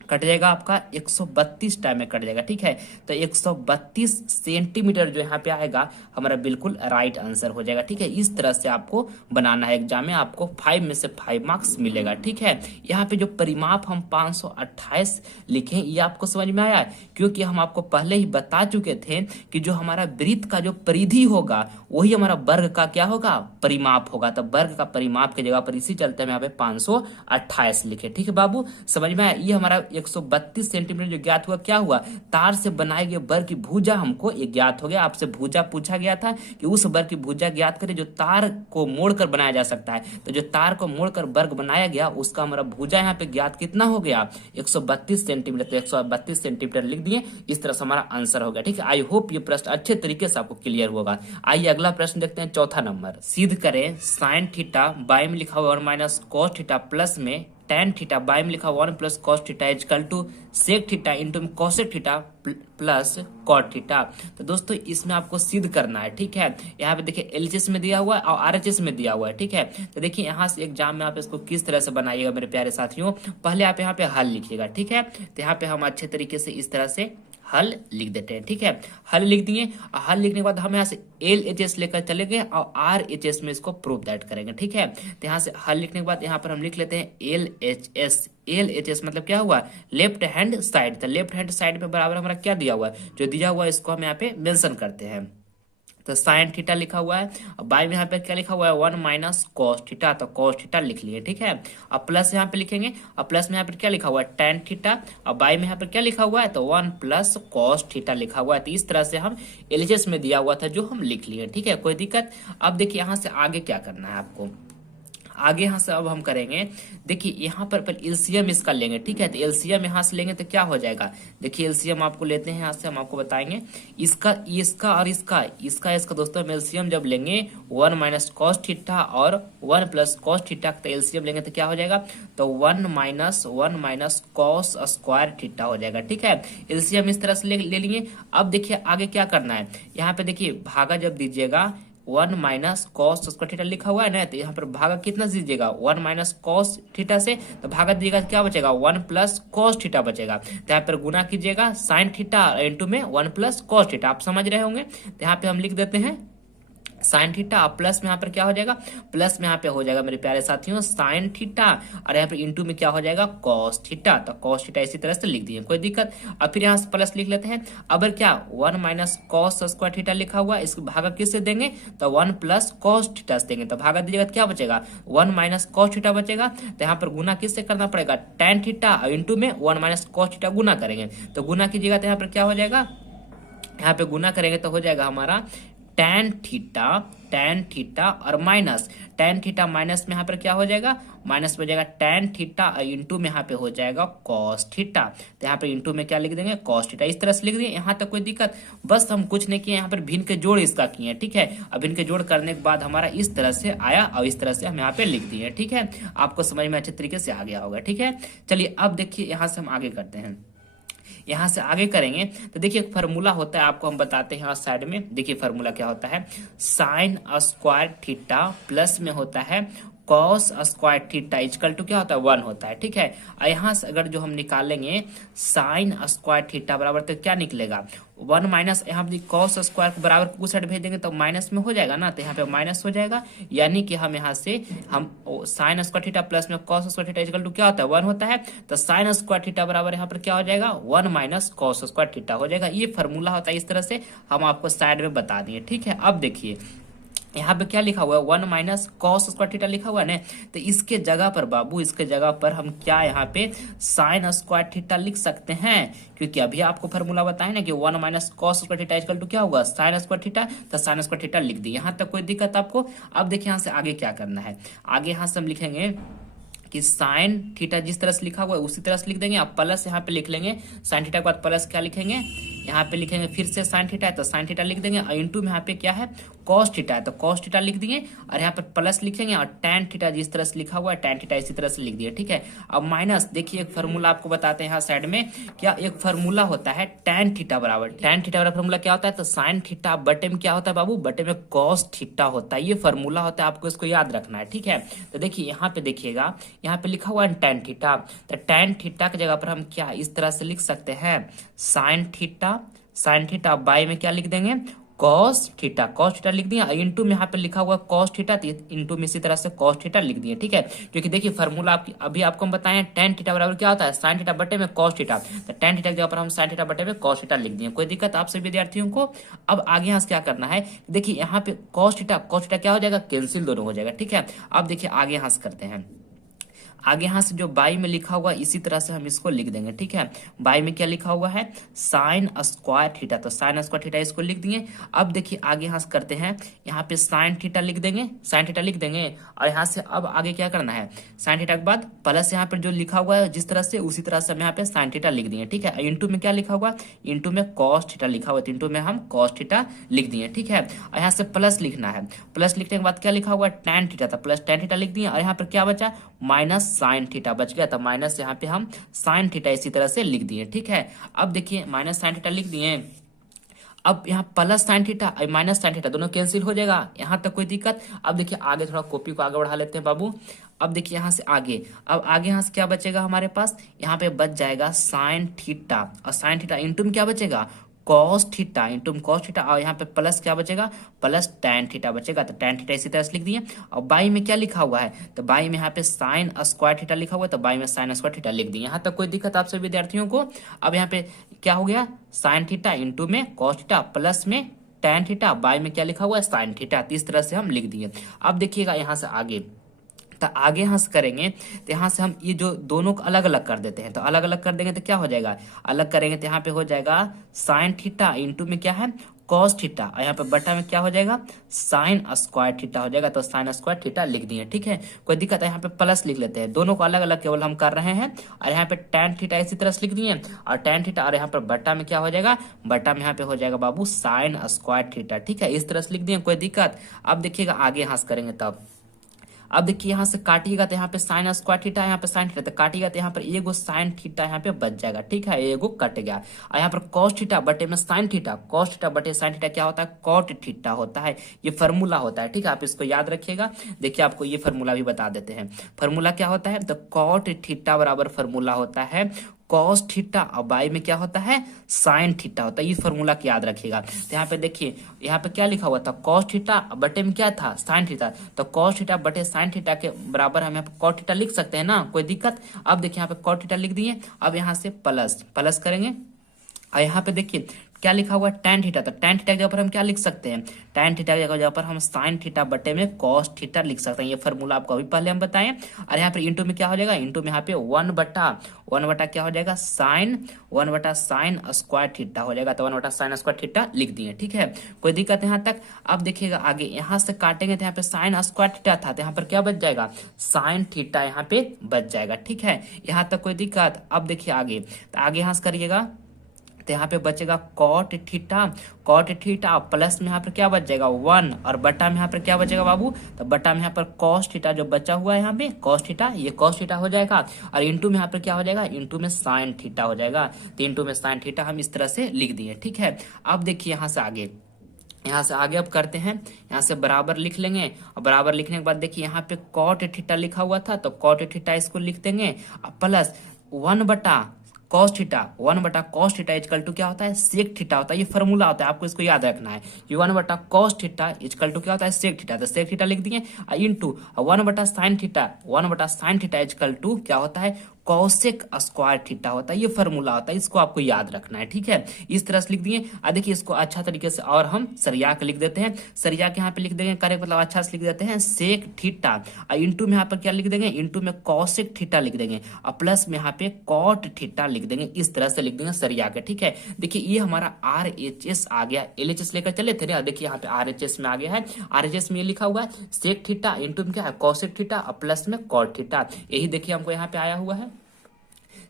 कट जाएगा आपका 132 टाइम में कट जाएगा, ठीक है। तो 132 सेंटीमीटर जो यहाँ पे आएगा हमारा बिल्कुल राइट आंसर हो जाएगा, ठीक है। इस तरह से आपको बनाना है, एग्जाम में आपको 5 में से 5 मार्क्स मिलेगा, ठीक है। यहाँ पे जो परिमाप हम 528 लिखे ये आपको समझ में आया, क्योंकि हम आपको पहले ही बता चुके थे कि जो हमारा वृत्त का जो परिधि होगा वही हमारा वर्ग का क्या होगा, परिमाप होगा। तो वर्ग का परिमाप की जगह पर इसी चलते हम यहाँ पे 528 लिखे, ठीक है बाबू, समझ में आया। ये हमारा 132 सेंटीमीटर जो ज्ञात हुआ, क्या हुआ, तार से बनाए गए वर्ग की भुजा हमको ये ज्ञात हो गया। आपसे भुजा पूछा गया था कि उस वर्ग की भुजा ज्ञात करें जो तार को मोड़कर बनाया जा सकता है। तो जो तार को मोड़कर वर्ग बनाया गया उसका हमारा भुजा यहाँ पे ज्ञात कितना हो गया, 132 सेंटीमीटर। तो 132 सेंटीमीटर लिख दिए, इस तरह से हमारा आंसर हो गया, ठीक है। आई होप ये प्रश्न अच्छे तरीके से आपको क्लियर होगा। आइए अगला प्रश्न देखते हैं, चौथा नंबर। सिद्ध करें साइन थीटा बाई में लिखा हुआ 1 माइनस कॉस थीटा प्लस में tan थीटा बाई में लिखा 1 plus cos theta equal to sec theta into cosec theta plus cot theta. तो दोस्तों इसमें आपको सिद्ध करना है, ठीक है। यहाँ पे देखिए एलएचएस में दिया हुआ है और आरएचएस में दिया हुआ है, ठीक है। तो देखिए यहाँ से एग्जाम में आप इसको किस तरह से बनाइएगा मेरे प्यारे साथियों, पहले आप यहाँ पे हल लिखिएगा, ठीक है। तो यहाँ पे हम अच्छे तरीके से इस तरह से हल लिख देते हैं। ठीक है, हल लिख दिए। हल लिखने के बाद हम यहाँ से एल एच एस लेकर चलेंगे और आर एच एस में इसको प्रूव दैट करेंगे। ठीक है, तो यहाँ से हल लिखने के बाद यहाँ पर हम लिख लेते हैं L H S. L H S मतलब क्या हुआ, लेफ्ट हैंड साइड। तो लेफ्ट हैंड साइड में बराबर हमारा क्या दिया हुआ है, जो दिया हुआ है इसको हम यहाँ पे मेंशन करते हैं। तो साइन थीटा लिखा हुआ है, और बाई में यहाँ पे क्या लिखा हुआ है, 1 माइनस कॉस थीटा। तो कॉस थीटा लिख लिए। ठीक है, अब प्लस यहाँ पे लिखेंगे, और प्लस में यहाँ पे क्या लिखा हुआ है, टेन थीटा। और बाई में यहाँ पे क्या लिखा हुआ है, तो 1 प्लस कॉस थीटा लिखा हुआ है। तो इस तरह से हम एलएचएस में दिया हुआ था जो हम लिख लिए। ठीक है, कोई दिक्कत। अब देखिए यहाँ से आगे क्या करना है आपको। आगे यहाँ से अब हम करेंगे, देखिए यहाँ पर एलसीएम इसका लेंगे। ठीक है, तो एलसीएम यहाँ से लेंगे तो क्या हो जाएगा, देखिए एलसीएम आपको लेते हैं यहाँ से, हम आपको बताएंगे इसका और इसका दोस्तों हम एलसीएम जब लेंगे 1 माइनस कॉस थीटा और 1 प्लस कॉस थीटा का एलसीएम लेंगे तो क्या हो जाएगा, तो 1 माइनस कॉस स्क्वायर थीटा हो जाएगा। ठीक है, एलसीएम इस तरह से ले लिए। अब देखिए आगे क्या करना है, यहाँ पे देखिए भागा जब दीजिएगा 1 माइनस कॉस स्क्वायर थीटा लिखा हुआ है ना, तो यहाँ पर भागा कितना दीजिएगा, 1 माइनस कॉस थीटा से, तो भागा दीजिएगा क्या बचेगा, 1 प्लस कॉस थीटा बचेगा। तो यहाँ पर गुना कीजिएगा साइन थीटा इंटू में 1 प्लस कॉस थीटा, आप समझ रहे होंगे। तो यहाँ पे हम लिख देते हैं साइन थीटा, प्लस में यहाँ पर क्या हो जाएगा, प्लस में यहाँ पे हो जाएगा मेरे प्यारे साथियों साइन थीटा, और यहाँ पे इंटू में क्या हो जाएगा, कॉस थीटा। तो कॉस थीटा इसी तरह से लिख दिए, कोई दिक्कत। अब फिर यहाँ से प्लस लिख लेते हैं। अब क्या 1 माइनस कॉस स्क्वायर थीटा लिखा हुआ है, इसको भागा किससे देंगे, तो 1 प्लस कॉस थीटा से देंगे। तो भागा दीजिएगा तो क्या बचेगा, 1 माइनस कॉस थीटा बचेगा। तो यहाँ पर गुना किससे करना पड़ेगा, टेन थीटा और इंटू में 1 माइनस कॉस थीटा गुना करेंगे। तो गुना कीजिएगा तो यहाँ पर क्या हो जाएगा, यहाँ पे गुना करेंगे तो हो जाएगा हमारा टेन थीटा और माइनस टेन थीटा, माइनस में यहाँ पर क्या हो जाएगा, माइनस में हो जाएगा टेन थीटा और इंटू में यहाँ पे हो जाएगा कॉस थीटा। तो यहाँ पे इंटू में क्या लिख देंगे, कॉस थीटा। इस तरह से लिख दिए, यहाँ तक कोई दिक्कत। बस हम कुछ नहीं किए, यहाँ पर भिन्न के जोड़ इसका किए। ठीक है, अब भिन्न के जोड़ करने के बाद हमारा इस तरह से आया और इस तरह से हम यहाँ पे लिख दिए। ठीक है, आपको समझ में अच्छे तरीके से आ गया होगा। ठीक है, चलिए अब देखिए यहाँ से हम आगे करते हैं। यहाँ से आगे करेंगे तो देखिए एक फार्मूला होता है, आपको हम बताते हैं यहाँ साइड में। देखिए फार्मूला क्या होता है, साइन स्क्वायर थीटा प्लस में होता है cos square theta equal to क्या होता है, 1 होता है। ठीक है, और यहाँ से अगर जो हम निकालेंगे साइन स्क्वायर थीटा बराबर तो क्या निकलेगा, 1 माइनस, यहाँ पे कॉस स्क्वायर को बराबर को साइड भेज देंगे तो माइनस में हो जाएगा ना, तो यहाँ पे माइनस हो जाएगा। यानी कि हम यहाँ से हम साइन स्क्वायर थीटा प्लस में cos square theta equal to क्या होता है, 1 होता है। तो साइन स्क्वायर थीटा बराबर यहाँ पर क्या हो जाएगा, 1 माइनस कॉस स्क्वायर थीटा हो जाएगा। ये फार्मूला होता है, इस तरह से हम आपको साइड में बता दिए। ठीक है, अब देखिए यहाँ पे क्या लिखा हुआ है, 1 माइनस कॉस स्क्वायर थीटा लिखा हुआ है ना, तो इसके जगह पर बाबू, इसके जगह पर हम क्या यहाँ पे साइन स्क्वायर थीटा लिख सकते हैं, क्योंकि अभी आपको फार्मूला बताया ना कि 1 minus cos square theta equal to क्या होगा, साइन स्क्वायर थीटा। तो साइन स्क्वायर थीटा लिख दी, यहाँ तक कोई दिक्कत आपको। अब देखिए यहाँ से आगे क्या करना है, आगे यहाँ से हम लिखेंगे कि साइन थीटा जिस तरह से लिखा हुआ है उसी तरह से लिख देंगे। आप प्लस यहाँ पे लिख लेंगे, साइन थीटा के बाद प्लस क्या लिखेंगे, यहाँ पे लिखेंगे फिर से साइन थीटा है तो साइन थीटा लिख देंगे, और इंटू में यहाँ पे क्या है, कॉस थीटा है तो कॉस थीटा लिख दिए, और यहाँ पर प्लस लिखेंगे, और टैन थीटा जिस तरह से लिखा हुआ है टैन थीटा इसी तरह से लिख दिए। ठीक है, अब माइनस, देखिए एक फार्मूला आपको बताते हैं यहाँ साइड में, क्या एक फार्मूला होता है टैन थीटा बराबर, टैन थीटा बराबर फार्मूला क्या होता है, तो साइन थीटा बटे में क्या होता है बाबू, बटे में कॉस थीटा होता है। ये फार्मूला होता है, आपको इसको याद रखना है। ठीक है, तो देखिए यहाँ पे देखिएगा, यहाँ पे लिखा हुआ है टैन थीटा, तो टैन थीटा की जगह पर हम क्या इस तरह से लिख सकते हैं, साइन थीटा बाई में क्या लिख देंगे, कॉस थीटा लिख दिया, इंटू में यहाँ पे लिखा हुआ कॉस थीटा, इंटू में इसी तरह से कॉस थीटा लिख दिए। ठीक है, क्योंकि देखिए फार्मूला अभी आपको हम बताएं टेन थीटा बराबर क्या होता है, साइन थीटा बटे में कॉस थीटा। तो टेन थीटा के जगह पर हम साइन थीटा बटे में कॉस थीटा लिख दिए। कोई दिक्कत आप सभी विद्यार्थियों को। अब आगे यहाँ से क्या करना है, देखिए यहाँ पे कॉस थीटा क्या हो जाएगा, कैंसिल दोनों हो जाएगा। ठीक है, अब देखिए आगे यहाँ से करते हैं। आगे यहाँ से जो बाई में लिखा हुआ इसी तरह से हम इसको लिख देंगे। ठीक है, बाई में क्या लिखा हुआ है, साइन स्क्वायर थीटा, तो साइन स्क्वायर थीटा इसको लिख दिए। अब देखिए आगे यहाँ से करते हैं, यहाँ पे साइन थीटा लिख देंगे, और यहाँ से अब आगे क्या करना है, साइन थीटा के बाद प्लस यहाँ पर जो लिखा हुआ है जिस तरह से उसी तरह से हम यहाँ पे साइन थीटा लिख दिए। ठीक है, इंटू में क्या लिखा हुआ, इंटू में कॉस थीटा लिखा हुआ है, इंटू में हम कॉस थीटा लिख दिए। ठीक है, और यहाँ से प्लस लिखना है, प्लस लिखने के बाद क्या लिखा हुआ है, टैन थीटा, था प्लस टैन थीटा लिख दिए, और यहाँ पर क्या बचा, माइनस साइन थीटा बच गया, तो माइनस यहाँ पे हम साइन थीटा इसी तरह से लिख दिए। ठीक है, अब देखिए माइनस साइन थीटा लिख दिए, अब यहाँ प्लस साइन थीटा और माइनस साइन थीटा दोनों कैंसिल हो जाएगा, यहाँ तक कोई दिक्कत। अब देखिए आगे थोड़ा कॉपी को आगे बढ़ा लेते हैं बाबू। अब देखिए यहाँ से आगे, अब आगे यहाँ से क्या बचेगा हमारे पास, यहाँ पे बच जाएगा साइन थीटा, और साइन थीटा इंटू में क्या बचेगा, कॉस थीटा इंटू में कॉस थीटा, और यहाँ पे प्लस क्या बचेगा, प्लस टैन थीटा बचेगा। तो टैन थीटा इसी तरह से लिख दिए। और बाई में क्या लिखा हुआ है, तो बाई में यहाँ पे साइन स्क्वायर थीटा लिखा हुआ है, तो बाई में साइन स्क्वायर थीटा लिख दिए। यहाँ तक कोई दिक्कत आप सभी विद्यार्थियों को। अब यहाँ पे क्या हो गया, साइन थीटा इंटू में कॉस थीटा प्लस में टैन थीटा, बाई में क्या लिखा हुआ है, साइन थीटा। इस तरह से हम लिख दिए। अब देखिएगा यहाँ से आगे, तो आगे यहाँ से करेंगे तो यहाँ से हम ये जो दोनों को अलग अलग कर देते हैं, तो अलग अलग कर देंगे तो क्या हो जाएगा, अलग करेंगे तो यहाँ पे हो जाएगा साइन थीटा इंटू में क्या है, कॉस थीटा, और यहाँ पे बटा में क्या हो जाएगा, साइन स्क्वायर थीटा हो जाएगा। तो साइन स्क्वायर थीटा लिख दिए, ठीक है, कोई दिक्कत है, यहाँ पे प्लस लिख लेते हैं, दोनों को अलग अलग केवल हम कर रहे हैं। और यहाँ पे टैन थीटा इसी तरह से लिख दिए, और टैन थीटा, और यहाँ पर बटा में क्या हो जाएगा, बटा में यहाँ पे हो जाएगा बाबू साइन स्क्वायर थीटा, ठीक है, इस तरह से लिख दिए, कोई दिक्कत। अब देखिएगा आगे यहाँ से करेंगे तब, अब देखिए यहाँ से काटिएगा तो यहाँ पे साइन स्क्वायर थीटा, यहाँ पे साइन थीटा, तो काटिएगा तो यहाँ पर एगो साइन थीटा यहाँ पे बच जाएगा, ठीक है, एगो कट गया। और यहाँ पर कॉस थीटा बटे में साइन थीटा, कॉस थीटा बटे साइन थीटा क्या होता है, कॉट थीटा होता है, ये फार्मूला होता है, ठीक है, आप इसको याद रखिएगा। देखिए आपको ये फार्मूला भी बता देते हैं, फार्मूला क्या होता है, तो कॉट थीटा बराबर फार्मूला होता है कॉस थीटा, और बाई में क्या होता है, साइन थीटा होता है, ये फार्मूला की याद रखिएगा। तो यहाँ पे देखिए, यहाँ पे क्या लिखा हुआ था, कॉस थीटा बटे में क्या था, साइन थीटा, तो कॉस थीटा बटे साइन थीटा के बराबर हम यहाँ पे कॉट थीटा लिख सकते हैं ना, कोई दिक्कत। अब देखिए यहाँ पे कॉट थीटा लिख दिए, अब यहाँ से प्लस प्लस करेंगे, और यहाँ पे देखिए क्या लिखा हुआ है, टैन थीटा, तो टैन थीटा की जगह पर हम क्या लिख सकते हैं, टैन थीटा की जगह पर हम साइन थीटा बटे में कॉस थीटा लिख सकते हैं, ये फार्मूला आपको अभी पहले हम बताएं। और यहाँ पर इंटू में क्या हो जाएगा, इंटू में यहाँ पे वन बटा क्या हो जाएगा, वन बटा साइन स्क्वायर थीटा हो जाएगा, तो वन बटा साइन स्क्वायर थीटा लिख दिए, ठीक है, कोई दिक्कत यहाँ तक। अब देखिएगा आगे, यहाँ से काटेंगे तो यहाँ पे साइन स्क्वायर थीटा था, तो यहाँ पर क्या बच जाएगा, साइन थीटा यहाँ पे बच जाएगा, ठीक है, यहाँ तक कोई दिक्कत। अब देखिए आगे, तो आगे यहाँ से करिएगा तो यहाँ पे बचेगा कॉट थीटा प्लस में यहाँ पर क्या बच जाएगा, वन, और बटा में यहाँ पर क्या बचेगा बाबू, तो बटा में यहाँ पर कॉस थीटा जो बचा हुआ है यहाँ पे कॉस थीटा, ये कॉस थीटा हो जाएगा, और इंटू में यहाँ पर क्या हो जाएगा, इंटू में साइन थीटा हो जाएगा, तो इंटू में साइन थीटा हम इस तरह से लिख दिए, ठीक है। अब देखिए यहाँ से आगे अब करते हैं, यहाँ से बराबर लिख लेंगे, और बराबर लिखने के बाद देखिए यहाँ पे कॉट थीटा लिखा हुआ था, तो कॉट थीटा इसको लिख देंगे, प्लस वन बटा कॉस थीटा इजकल टू क्या होता है, सेक थीटा होता है, ये फार्मूला होता है, आपको इसको याद रखना है, ये वन बटा कॉस थीटा इजकल टू क्या होता है, सेक थीटा, तो सेक थीटा लिख दिए, इंटू वन बटा साइन थीटा इजकल टू क्या होता है, कॉसेक स्क्वायर थीटा होता है, ये फार्मूला होता है, इसको आपको याद रखना है, ठीक है, इस तरह से लिख दिए। देखिए इसको अच्छा तरीके से और हम सरिया के लिख देते हैं, सरिया के यहाँ पे लिख देंगे, करेक्ट मतलब अच्छा से लिख देते हैं सेक थीटा, और इंटू में यहाँ पर क्या लिख देंगे, इंटू में कॉसेक थीटा लिख देंगे, और प्लस में यहाँ पे कॉट थीटा लिख देंगे, इस तरह से लिख देंगे सरिया के, ठीक है। देखिए ये हमारा RHS आ गया, LHS लेकर चले थे ना, देखिए यहाँ पे RHS में आ गया है, RHS में ये लिखा हुआ है सेक थीटा इंटू में क्या है, कॉसेक थीटा, और प्लस में कॉट थीटा, यही देखिए हमको यहाँ पे आया हुआ है,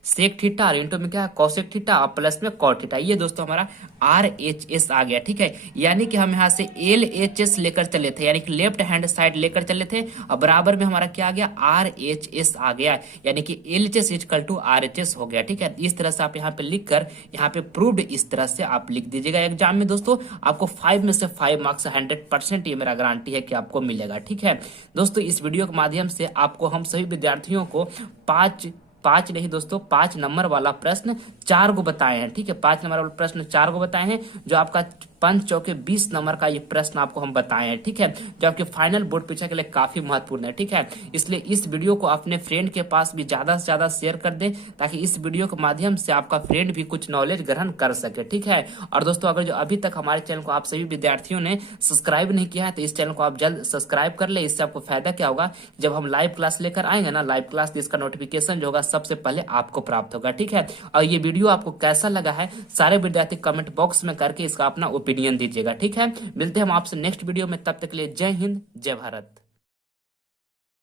सेक थीटा और इंटू में क्या है, कॉसेक थीटा और प्लस में कॉट थीटा, ये दोस्तों हमारा RHS आ गया, ठीक है। यानी कि हम यहाँ से LHS लेकर चले थे, यानी कि लेफ्ट हैंड साइड लेकर चले थे, और बराबर में हमारा क्या आ गया, RHS आ गया, यानी कि LHS इक्वल टू RHS हो गया, ठीक है। इस तरह से आप यहाँ पे लिख कर यहाँ पे प्रूव्ड इस तरह से आप लिख दीजिएगा एग्जाम में दोस्तों, आपको 5 में से 5 मार्क्स 100% ये मेरा गारंटी है कि आपको मिलेगा, ठीक है दोस्तों। इस वीडियो के माध्यम से आपको हम सभी विद्यार्थियों को पांच नहीं दोस्तों, 5 नंबर वाला प्रश्न 4 को बताए हैं, ठीक है, 5 नंबर वाला प्रश्न 4 को बताए हैं, जो आपका 5 चौके 20 नंबर का ये प्रश्न आपको हम बताए हैं, ठीक है, जो आपके फाइनल बोर्ड परीक्षा के लिए काफी महत्वपूर्ण है, ठीक है। इसलिए इस वीडियो को अपने फ्रेंड के पास भी ज्यादा से ज्यादा शेयर कर दें, ताकि इस वीडियो के माध्यम से आपका फ्रेंड भी कुछ नॉलेज ग्रहण कर सके, ठीक है। और दोस्तों अगर जो अभी तक हमारे चैनल को आप सभी विद्यार्थियों ने सब्सक्राइब नहीं किया है, तो इस चैनल को आप जल्द सब्सक्राइब कर ले। इससे आपको फायदा क्या होगा, जब हम लाइव क्लास लेकर आएंगे ना, लाइव क्लास, इसका नोटिफिकेशन जो होगा सबसे पहले आपको प्राप्त होगा, ठीक है। और ये वीडियो आपको कैसा लगा है, सारे विद्यार्थी कमेंट बॉक्स में करके इसका अपना ओपिनियन दीजिएगा, ठीक है। मिलते हैं हम आपसे नेक्स्ट वीडियो में, तब तक के लिए जय हिंद, जय भारत।